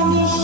Almost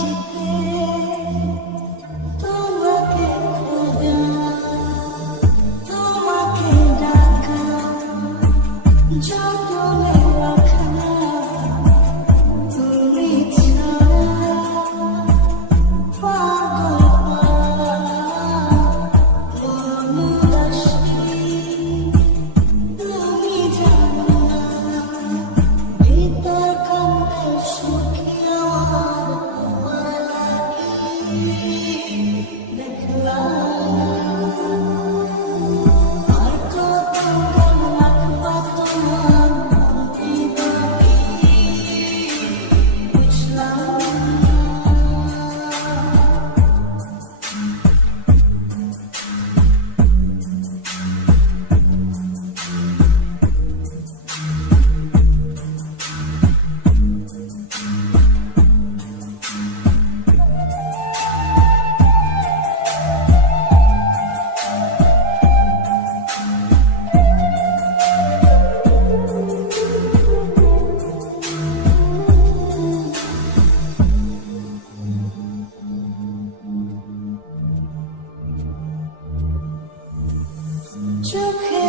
Çok iyi.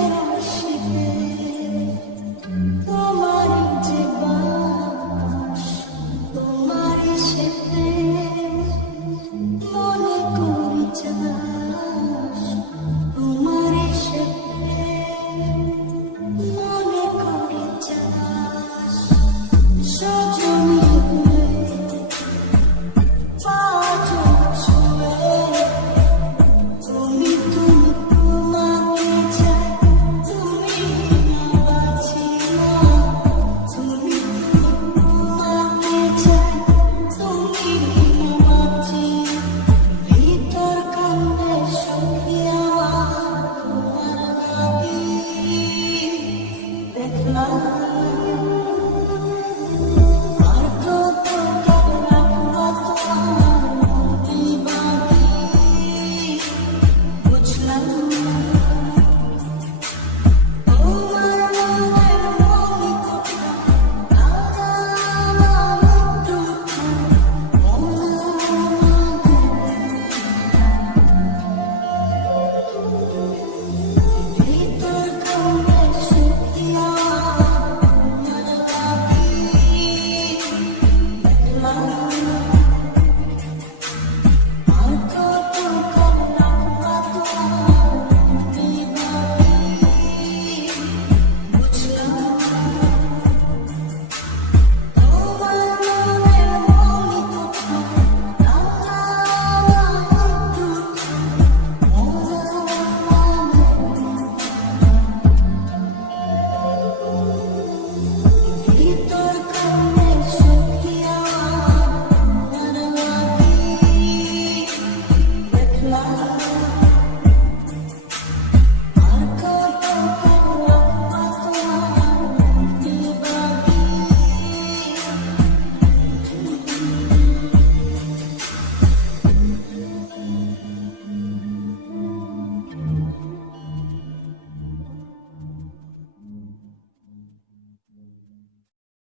não. Bye.